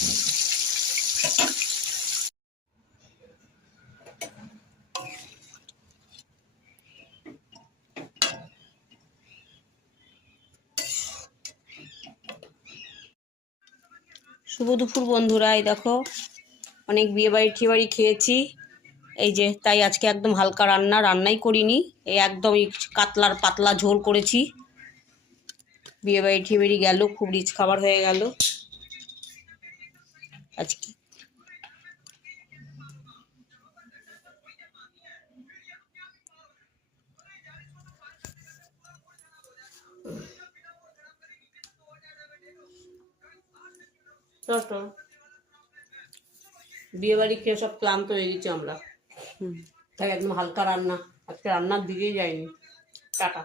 শুভ দুপুর বন্ধুরা, এই দেখো অনেক বিয়ে বাড়ি ঠিয়ে বাড়ি খেয়েছি। এই যে তাই আজকে একদম হালকা রান্নাই করিনি, এই একদম কাতলার পাতলা ঝোল করেছি। বিয়ে বাড়ি ঠিয়ে বাড়ি গেল, খুব রিচ খাবার হয়ে গেল আজকে। বিয়ে বাড়ি খেয়ে সব ক্লান্ত হয়ে গেছি আমরা, তাই একদম হালকা রান্না, আজকে রান্নার দিকেই যায়নি। টাটা।